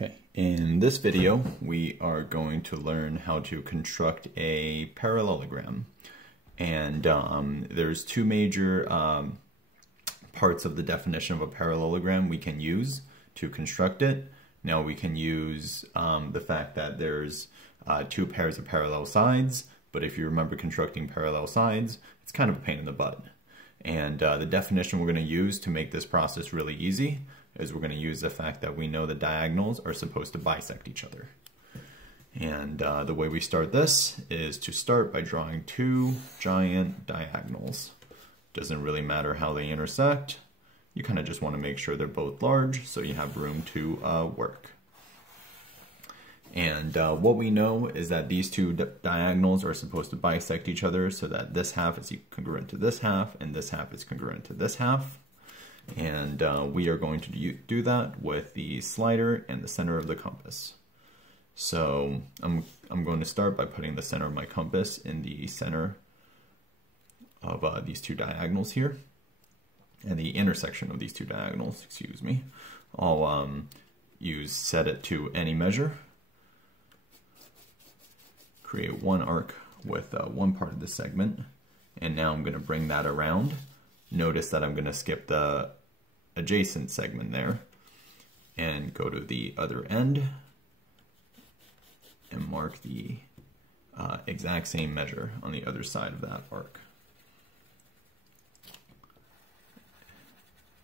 Okay, in this video, we are going to learn how to construct a parallelogram. And there's two major parts of the definition of a parallelogram we can use to construct it. Now we can use the fact that there's two pairs of parallel sides, but if you remember constructing parallel sides, it's kind of a pain in the butt. And the definition we're going to use to make this process really easy is we're going to use the fact that we know the diagonals are supposed to bisect each other. And the way we start this is to start by drawing two giant diagonals. Doesn't really matter how they intersect. You kind of just want to make sure they're both large so you have room to work. And what we know is that these two diagonals are supposed to bisect each other so that this half is congruent to this half and this half is congruent to this half. And we are going to do that with the slider and the center of the compass. So I'm going to start by putting the center of my compass in the center of these two diagonals here. And the intersection of these two diagonals, excuse me. I'll set it to any measure. Create one arc with one part of the segment. And now I'm going to bring that around. Notice that I'm going to skip the adjacent segment there and go to the other end and mark the exact same measure on the other side of that arc.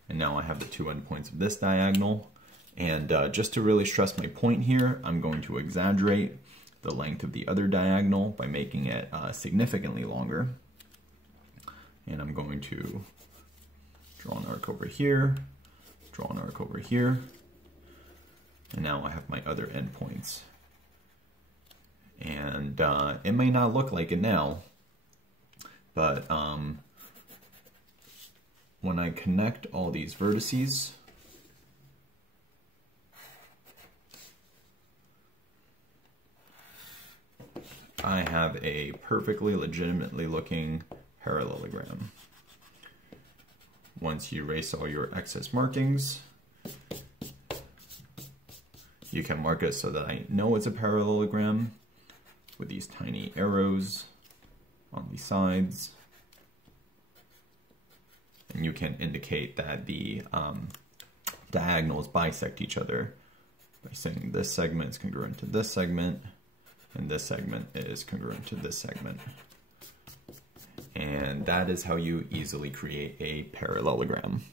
And now I have the two endpoints of this diagonal. And just to really stress my point here, I'm going to exaggerate the length of the other diagonal by making it significantly longer. And I'm going to draw an arc over here, draw an arc over here, and now I have my other endpoints. And it may not look like it now, but when I connect all these vertices, I have a perfectly legitimately looking parallelogram. Once you erase all your excess markings, you can mark it so that I know it's a parallelogram with these tiny arrows on the sides. And you can indicate that the diagonals bisect each other by saying this segment is congruent to this segment, and this segment is congruent to this segment. And that is how you easily create a parallelogram.